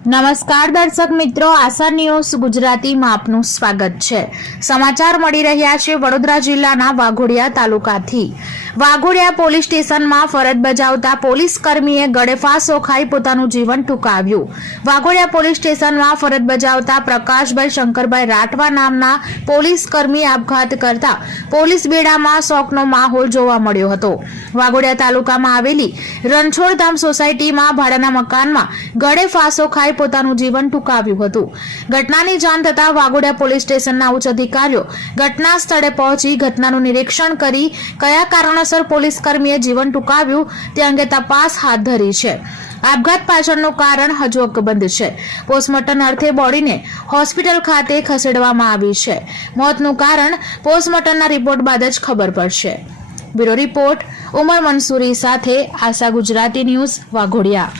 નમસ્કાર દર્શક મિત્રો, આશા ન્યૂઝ ગુજરાતીમાં આપનું સ્વાગત છે. સમાચાર મળી રહ્યા છે વડોદરા જિલ્લાના વાઘોડિયા તાલુકાથી. વાઘોડિયા પોલીસ સ્ટેશનમાં ફરજ બજાવતા પોલીસ કર્મીએ ગળે ફાંસો ખાઈ પોતાનું જીવન ટૂંકાવ્યું. વાઘોડિયા પોલીસ સ્ટેશનમાં ફરજ બજાવતા પ્રકાશભાઈ શંકરભાઈ રાઠવા નામના પોલીસ કર્મી આપઘાત કરતા પોલીસ બેડામાં શોકનો માહોલ જોવા મળ્યો હતો. વાઘોડિયા તાલુકામાં આવેલી રણછોડધામ સોસાયટીમાં ભાડાના મકાનમાં ગળે ફાંસો ખાઈ પોતાનું જીવન ટૂંકાવ્યું હતું. ઘટનાની જાણ થતાં વાઘોડિયા પોલીસ સ્ટેશનના ઉચ્ચ અધિકારીઓ ઘટના સ્થળે પહોંચી ઘટનાનું નિરીક્ષણ કરી કયા કારણોસર પોલીસ કર્મીએ જીવન ટૂંકાવ્યું તે અંગે તપાસ હાથ ધરી છે. આપઘાત પાછળનું કારણ હજુ અકબંધ છે. પોસ્ટમોર્ટમ અર્થે બોડીને હોસ્પિટલ ખાતે ખસેડવામાં આવી છે. મોતનું કારણ પોસ્ટમોર્ટમના રિપોર્ટ બાદ જ ખબર પડશે. બ્યુરો રિપોર્ટ, ઉમર મંસૂરી સાથે આશા ગુજરાતી ન્યૂઝ વાઘોડિયા.